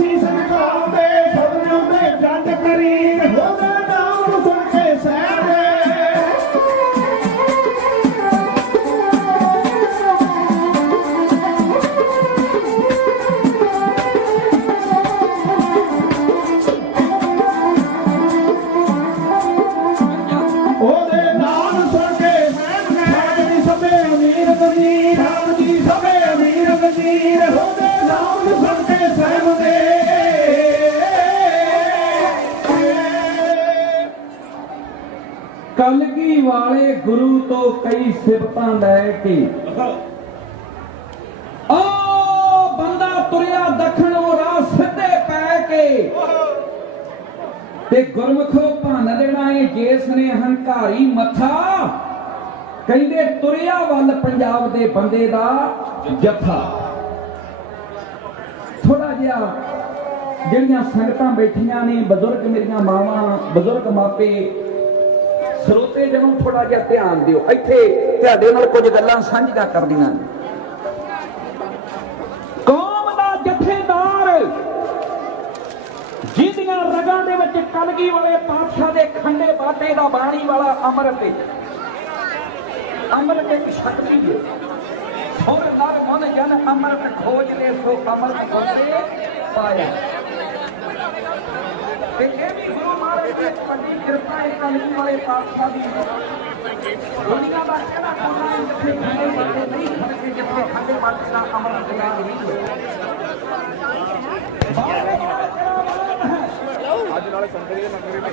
ਸੀਸ ਝੁਕਾਉਂਦੇ ਸਭਨਾਂ ਦੇ ਜੱਟ ਕਰੀਰ ਉਹਦੇ ਨਾਮ ਸੁਣ ਕੇ ਸਹਿਰੇ कलगी वाले गुरु तो कई सिफतां लैके ओ बंदा तुरिया दखणों राह सिद्धे पै के ते गुरमुखो भन देना है जिस ने हंकारी मथा कहंदे तुरिया वल पंजाब दे बंदे दा जत्था थोड़ा जिहा जिहड़ियां संगतां बैठियां ने बजुर्ग मेरियां मावां बजुर्ग मापे ਸਰੋਤੇ ਜਦੋਂ ਥੋੜਾ ਜਿਹਾ ਧਿਆਨ ਦਿਓ ਇੱਥੇ ਤੁਹਾਡੇ ਨਾਲ ਕੁਝ ਗੱਲਾਂ ਸਾਂਝੀਆਂ ਕਰਦੀਆਂ ਕੌਮ ਦਾ ਜਥੇਦਾਰ ਜਿਹਦੀਆਂ ਰਗਾਂ ਦੇ ਵਿੱਚ ਕਲਗੀ ਵਾਲੇ ਪਾਤਸ਼ਾਹ ਦੇ ਖੰਡੇ ਬਾਟੇ ਦਾ ਬਾਣੀ ਵਾਲਾ ਅੰਮ੍ਰਿਤ ਇੱਕ ਸ਼ਕਤੀ ਹੈ ਸੁਰ ਨਰ ਮਨ ਜਨ ਅੰਮ੍ਰਿਤ ਖੋਜ ਲੈ ਸੋ ਅੰਮ੍ਰਿਤ ਖੋਜੇ ਪਾਇਆ ਤੇ ਇਹ ਵੀ ਗੁਰੂ ਮਹਾਰਾਜ ਦੀ ਵੱਡੀ ਕਿਰਪਾ ਹੈ ਕਲਗੀ ਵਾਲੇ ਪਾਤਸ਼ਾਹ ਦੀ ਦੁਨੀਆ ਦਾ ਕਿਹੜਾ ਕੋਨਾ ਹੈ ਜਿੱਥੇ ਖੰਡੇ ਬਾਟੇ ਨਹੀਂ ਖੜਕੇ ਜਿੱਥੇ ਖੰਡੇ ਬਾਟੇ ਦਾ ਅੰਮ੍ਰਿਤ ਤਿਆਰ ਨਹੀਂ ਹੋਇਆ ਅੱਜ ਨਾਲੇ ਸੰਗਰੀ ਦੇ ਮੰਗਰੇ ਵਿੱਚ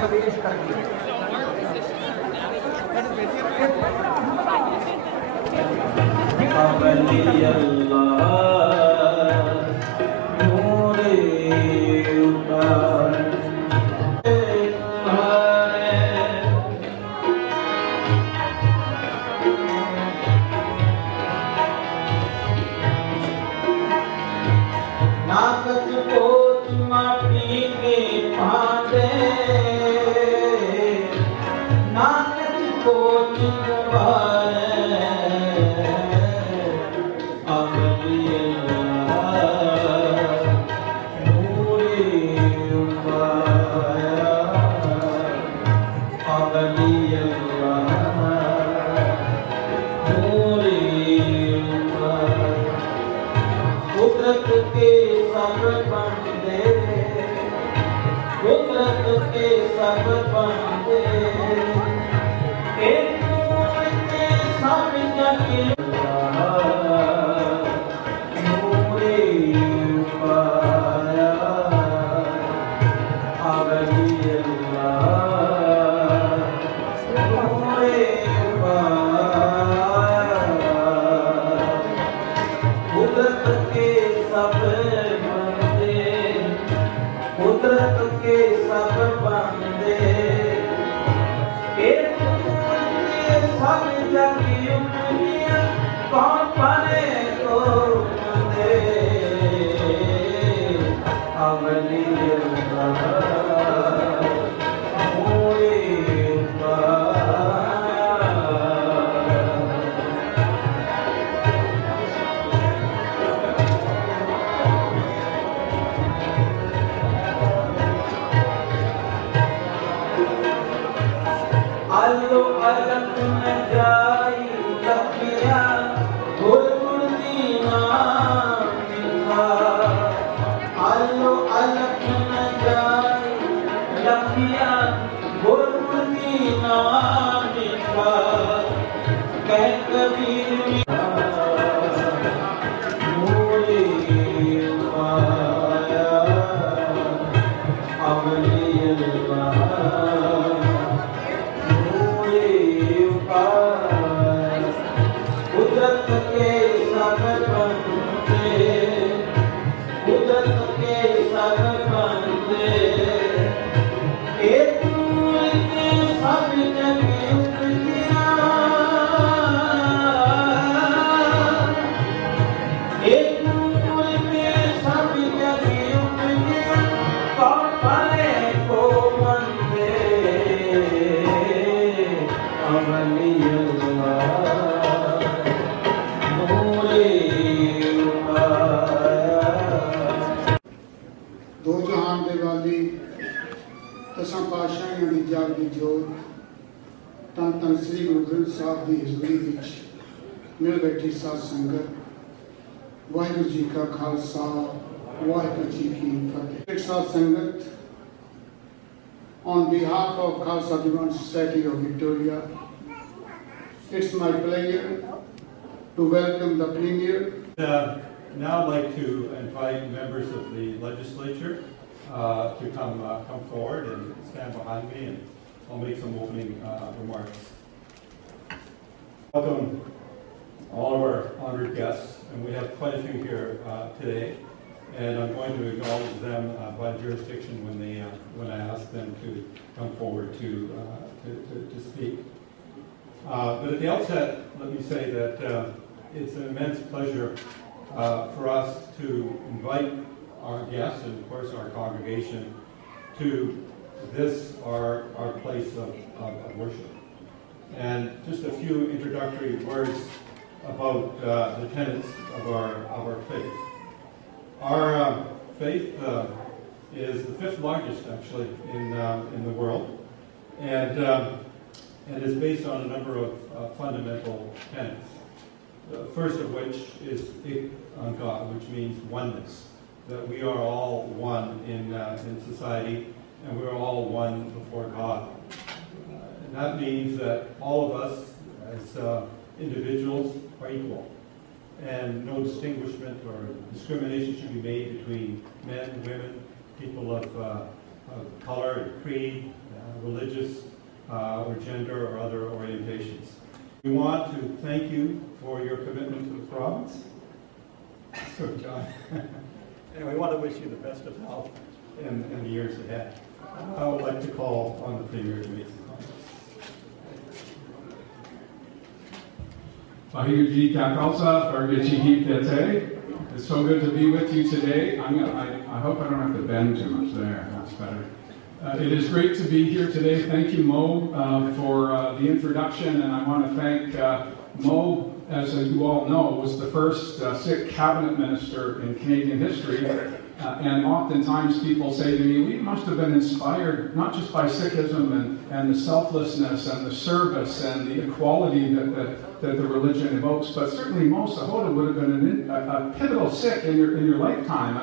प्रवेश कर दिया Vale. वाली दसां पातशाहियां दी जागदी जोत धन धन श्री गुरु ग्रंथ साहब की हजूरी विच मिल बैठी साध संगत वाहिगुरू जी का खालसा वाहिगुरू जी की फतेह। साध संगत, on behalf of Khalsa Diwan Society of Victoria, it's my pleasure to welcome the Premier. Now I'd like to invite members of the legislature to come forward and stand behind me, and I'll make some opening remarks. Welcome all of our honored guests, and we have quite a few here today, and I'm going to acknowledge them by jurisdiction when I ask them to come forward to speak. But at the outset, let me say that it's an immense pleasure for us to invite our guests and, of course, our congregation to this, our place of worship. And just a few introductory words about the tenets of our faith. Our faith is the fifth largest, actually, in the world, and is based on a number of fundamental tenets. The first of which is on God, which means oneness, that we are all one in society, and we're all one before God. And that means that all of us as individuals are equal, and no distinguishment or discrimination should be made between men, women, people of color, creed, religious, or gender, or other orientations. We want to thank you for your commitment to the province. Sorry, John. And we want to wish you the best of health in the years ahead. I would like to call on the Premier to make some comments. Wahigaji Ka Khalsa, Wargaji Tete. It's so good to be with you today. I hope I don't have to bend too much there. That's better. It is great to be here today. Thank you, Mo, for the introduction, and I want to thank Mo, as you all know, was the first Sikh cabinet minister in Canadian history, and oftentimes people say to me, we must have been inspired not just by Sikhism and the selflessness and the service and the equality that the religion evokes, but certainly Mo Sahoda would have been a pivotal Sikh in your lifetime,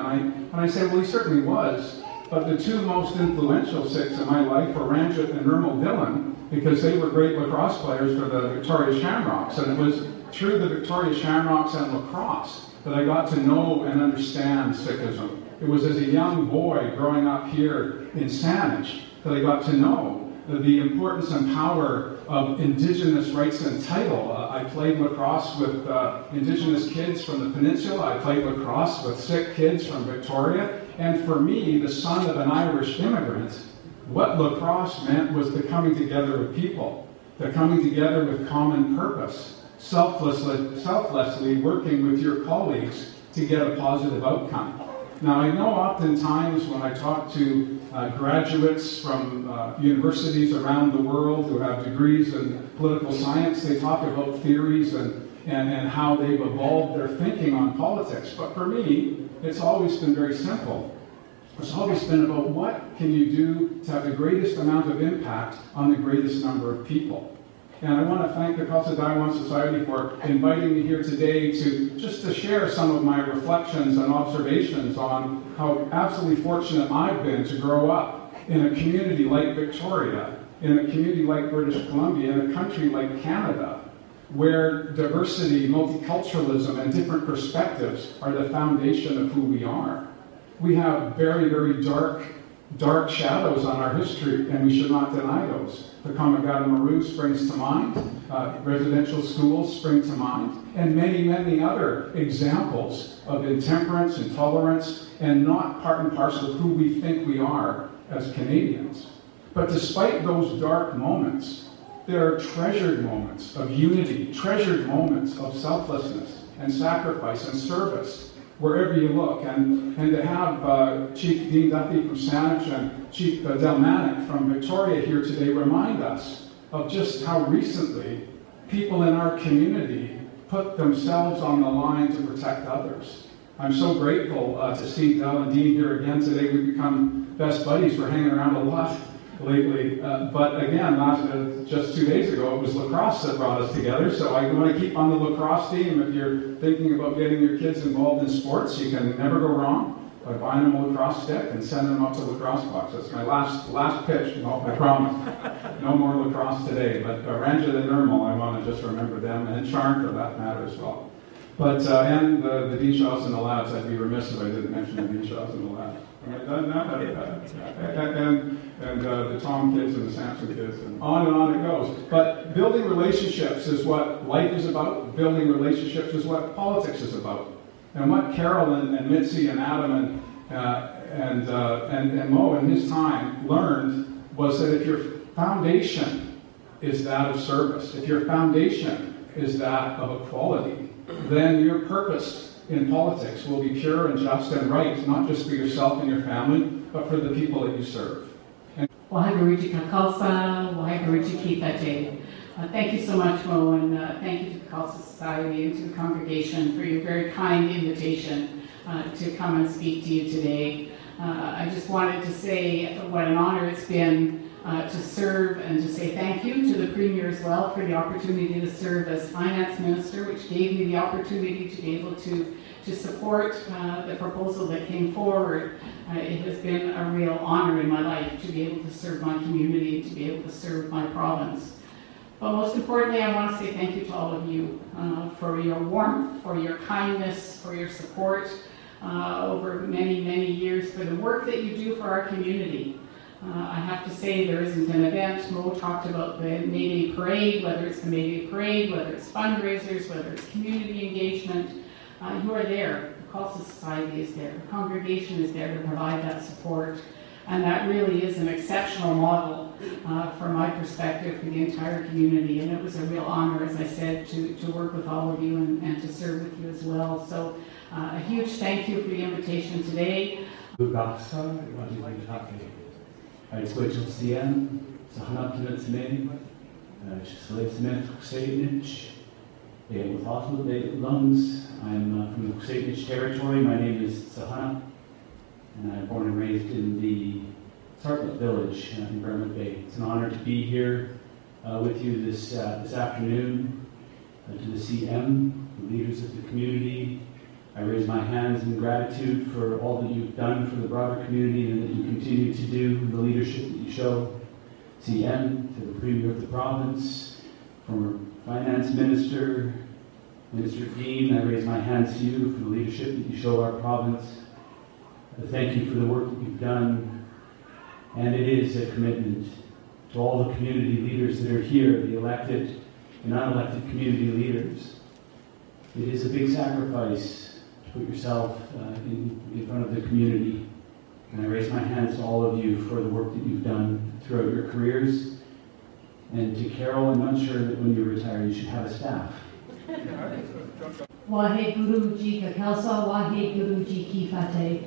and I say, well, he certainly was. But the two most influential Sikhs in my life were Ranjit and Nirmal Dhillon, because they were great lacrosse players for the Victoria Shamrocks. And it was through the Victoria Shamrocks and lacrosse that I got to know and understand Sikhism. It was as a young boy growing up here in Saanich that I got to know the importance and power of Indigenous rights and title. I played lacrosse with Indigenous kids from the peninsula. I played lacrosse with Sikh kids from Victoria. And for me, the son of an Irish immigrant, what lacrosse meant was the coming together of people, the coming together with common purpose, selflessly working with your colleagues to get a positive outcome. Now, I know oftentimes when I talk to graduates from universities around the world who have degrees in political science, they talk about theories and how they've evolved their thinking on politics. But for me, it's always been very simple. It's always been about what can you do to have the greatest amount of impact on the greatest number of people. And I want to thank the Khalsa Diwan Society for inviting me here today to share some of my reflections and observations on how absolutely fortunate I've been to grow up in a community like Victoria, in a community like British Columbia, in a country like Canada, where diversity, multiculturalism, and different perspectives are the foundation of who we are. We have very, very dark shadows on our history, and we should not deny those. The Kamagata Maru springs to mind, residential schools spring to mind, and many, many other examples of intemperance, intolerance, and not part and parcel of who we think we are as Canadians. But despite those dark moments, there are treasured moments of unity, treasured moments of selflessness and sacrifice and service wherever you look. And to have Chief Dean Duffy from Saanich and Chief Delmanic from Victoria here today remind us of just how recently people in our community put themselves on the line to protect others. I'm so grateful to see Del and Dean here again today. We've become best buddies. We're hanging around a lot lately. But again, just 2 days ago, it was lacrosse that brought us together. So I want to keep on the lacrosse theme. If you're thinking about getting your kids involved in sports, you can never go wrong by buying them a lacrosse stick and sending them up to the lacrosse box. That's my last pitch. No, I promise. No more lacrosse today. But Ranja and Nirmal, I want to just remember them, and Charn for that matter as well. But and the Dean Shaws and the lads, I'd be remiss if I didn't mention the Dean Shaws and the lads. And the Tom kids and the Sampson kids, and on it goes. But building relationships is what life is about. Building relationships is what politics is about. And what Carol and Mitzi and Adam and Mo in his time learned was that if your foundation is that of service, if your foundation is that of equality, then your purpose in politics will be pure and just and right, not just for yourself and your family, but for the people that you serve. Thank you so much, Mo, and thank you to the Khalsa Society and to the congregation for your very kind invitation to come and speak to you today. I just wanted to say what an honor it's been to serve, and to say thank you to the Premier as well for the opportunity to serve as Finance Minister, which gave me the opportunity to be able to support the proposal that came forward. It has been a real honor in my life to be able to serve my community, to be able to serve my province. But most importantly, I want to say thank you to all of you for your warmth, for your kindness, for your support over many, many years, for the work that you do for our community. I have to say there isn't an event. Mo talked about the May Day Parade, whether it's the May Day Parade, whether it's fundraisers, whether it's community engagement. You are there. The Khalsa Society is there. The congregation is there to provide that support. And that really is an exceptional model from my perspective for the entire community. And it was a real honor, as I said, to work with all of you and to serve with you as well. So a huge thank you for the invitation today. I'm from the Saanich territory. My name is Sahana, and I'm born and raised in the Sartlet village in Brentwood Bay. It's an honor to be here with you this afternoon, to the CM, the leaders of the community. I raise my hands in gratitude for all that you've done for the broader community and that you continue to do, the leadership that you show. CM, to the Premier of the province, former Finance Minister, Minister Dean, I raise my hands to you for the leadership that you show our province. Thank you for the work that you've done. And it is a commitment to all the community leaders that are here, the elected and unelected community leaders. It is a big sacrifice to put yourself in front of the community. And I raise my hands to all of you for the work that you've done throughout your careers. And to Carol, I'm not sure that when you retire you should have a staff. Waheguru Ji Ka Khalsa, Waheguru Ji Ki Fateh.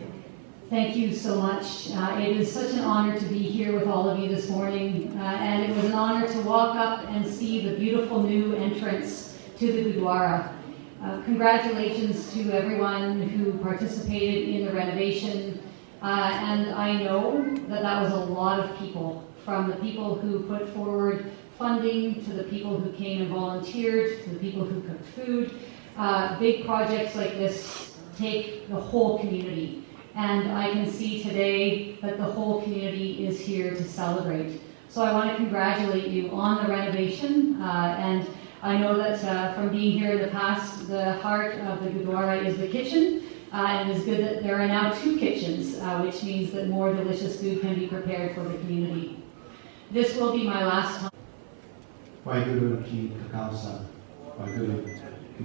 Thank you so much. It is such an honor to be here with all of you this morning, and it was an honor to walk up and see the beautiful new entrance to the Gurudwara. Congratulations to everyone who participated in the renovation, and I know that that was a lot of people, from the people who put forward funding, to the people who came and volunteered, to the people who cooked food. Big projects like this take the whole community. And I can see today that the whole community is here to celebrate. So I want to congratulate you on the renovation. And I know that from being here in the past, the heart of the Gurudwara is the kitchen. And it is good that there are now 2 kitchens, which means that more delicious food can be prepared for the community. This will be my last time. Waheguru Ji Ka Khalsa, Waheguru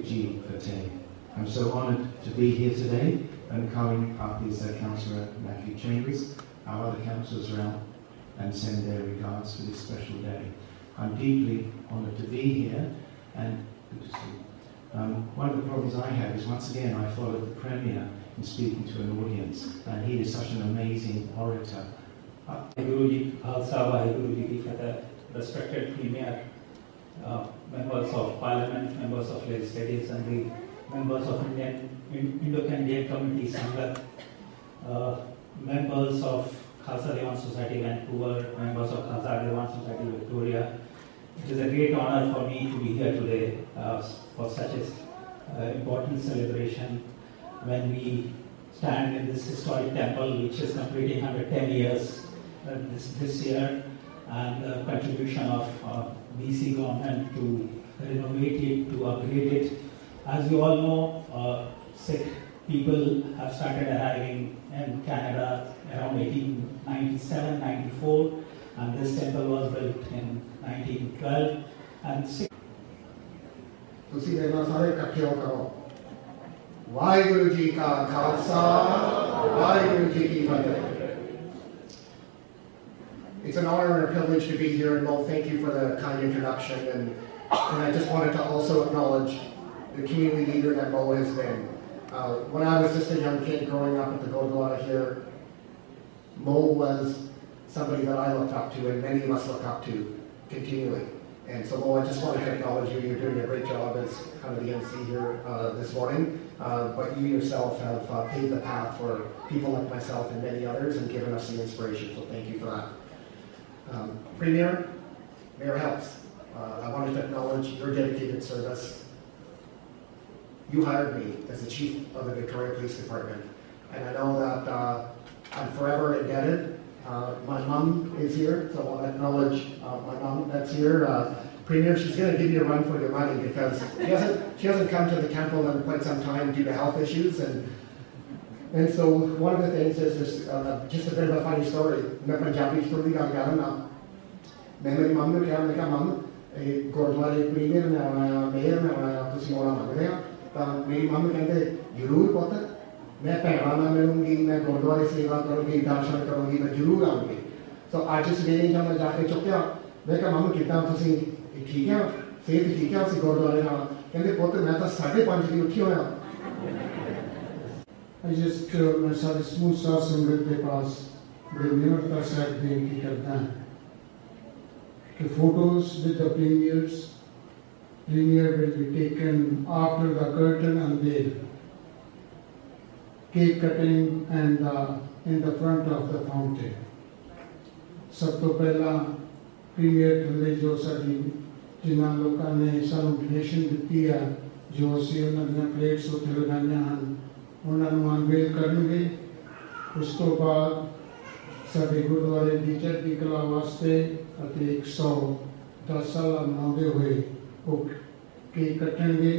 Ji Fateh. I'm so honoured to be here today, and calling up is Councillor Matthew Chambers, our other councillors around, and send their regards for this special day. I'm deeply honoured to be here, and good to see. One of the problems I have is, once again, I followed the Premier in speaking to an audience, and he is such an amazing orator. Waheguru Ji Khalsa, Waheguru Ji Ki Fateh. Respected Premier, members of Parliament, members of Legislative Assembly, members of Indo-Canadian Community Sangat, members of Khalsa Diwan Society Vancouver, members of Khalsa Diwan Society Victoria. It is a great honor for me to be here today for such an important celebration when we stand in this historic temple which is completing 110 years this year, and the contribution of BC government to renovate it, to upgrade it. As you all know, Sikh people have started arriving in Canada around 1897-94, and this temple was built in 1912. And ਤੁਸੀਂ ਇਹਨਾਂ ਸਾਰੇ ਇਕੱਠੇ ਹੋ ਕਰੋ। ਵਾਹਿਗੁਰੂ ਜੀ ਕਾ ਖਾਲਸਾ, ਵਾਹਿਗੁਰੂ ਜੀ ਕੀ ਫਤਿਹ। It's an honor and a privilege to be here, and Mo, thank you for the kind introduction. And I just wanted to also acknowledge the community leader that Mo has been. When I was just a young kid growing up at the Gurudwara here, Mo was somebody that I looked up to, and many of us look up to continually. And so, Mo, I just wanted to acknowledge you. You're doing a great job as kind of the MC here this morning. But you yourself have paved the path for people like myself and many others and given us the inspiration. So thank you for that. Premier, Mayor Helps, I wanted to acknowledge your dedicated service. You hired me as the chief of the Victoria Police Department, and I know that I'm forever indebted. My mom is here, so I want to acknowledge my mom that's here. Premier, she's going to give you a run for your money because she hasn't come to the temple in quite some time due to health issues, and so one of the things is just a bit of a funny story. मैं Punjabi story का गा रहा हूँ। मैं मेरी mummy को कहा, मैं कहा मम गुरुद्वारे प्रीमियर में आया, मेयर में आया, तुसी आना मंगदे आ। तो मेरी मम्मी कहते जरूर पुत, मैं भैणा ना मिलूंगी, मैं गुरुद्वारे सेवा करूंगी, दर्शन करूंगी, मैं जरूर आऊंगी। तो आज सवेरे जब मैं जाके चुक्या, मैं कहा मम्मी कितना तुसी ठीक है, सेहत ठीक है, उसी गुरुद्वारे नाल कहते पुत मैं तो 5:30 बजे उठी होया। I just मैं सारे समूह साथ संगत के पास बड़े विनम्रता से बेनती करता है कि photos with the premier will be taken after the curtain unveil, cake cutting and in the front of the fountain. सब तो पहला premier थल्ले जो साडी जिन्हां लोकां ने सानू डोनेशन दित्ती है, जो असीं उन्हां ਦੀਆਂ प्लेट्स उत्ते लगाईਆਂ ਹਨ, ਉਹਨਾਂ ਨੂੰ ਅਨਵੇਲ ਕਰਨਗੇ। ਉਸ ਤੋਂ ਬਾਅਦ ਸਾਡੇ ਗੁਰਦੁਆਰੇ ਦੀ ਚੜ੍ਹਦੀ ਕਲਾ ਵਾਸਤੇ ਅਤੇ 110 ਸਾਲਾ ਮਨਾਉਂਦੇ ਹੋਏ ਉਹ cake ਕੱਟਣਗੇ।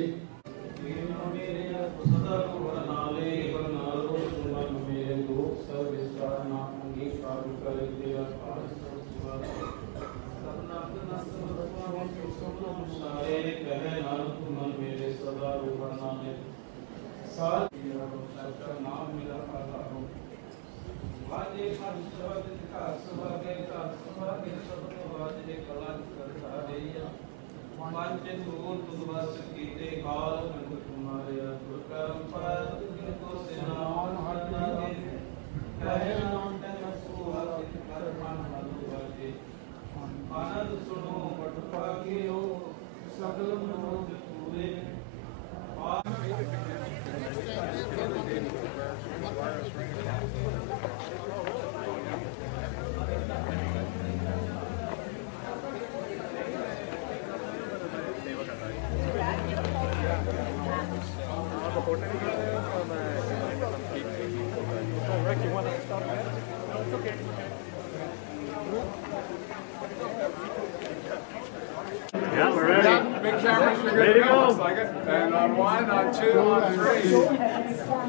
Yeah, we're ready. Yeah, big cameras, we're ready to go. Looks like it. And on 1, on 2, on 3.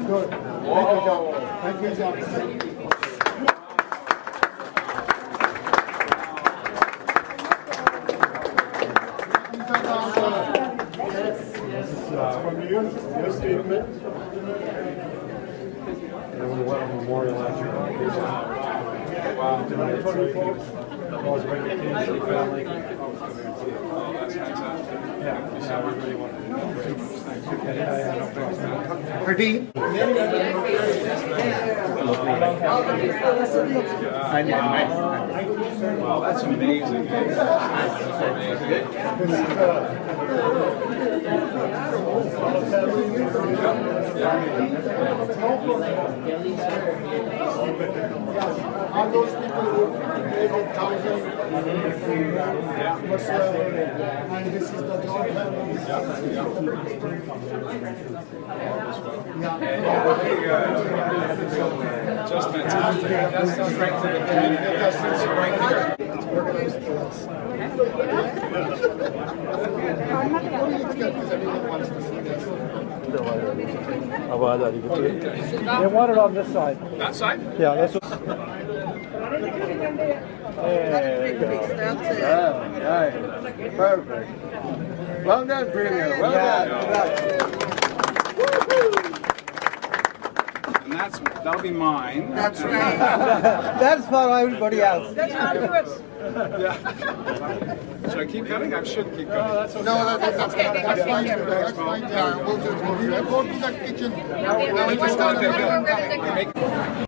Good. Whoa. Thank you, John. From you, your statement. And we want to memorialize your wow, 24. Was recognized family. Oh, that's fantastic. Yeah, we really want to do that. That's amazing. That's amazing. Are those people who live in thousands whatsoever, and this is the job Just fantastic. That's the strength of the community. That's right here. They want it on this side. That side? Yeah, that's what. There you go. Right. Perfect. Well done, Premier. Well done. And that'll be mine. That's right. That's for everybody else. Yeah. Should I keep cutting? I should keep cutting. that's okay. No, that's fine. That's fine. That's fine. Yeah, we'll just go to the kitchen. We just got to make.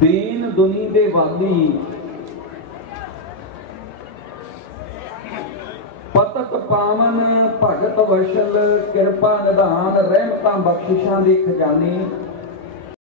ਦੇਨ ਦੁਨੀ ਦੇ ਵਾਲੀ ਪਤ ਪਾਵਨ ਭਗਤ ਵਸ਼ਲ ਕਿਰਪਾ ਨਿਧਾਨ ਰਹਿਮਤਾਂ ਬਖਸ਼ਿਸ਼ਾਂ ਦੀ ਖਜ਼ਾਨੀ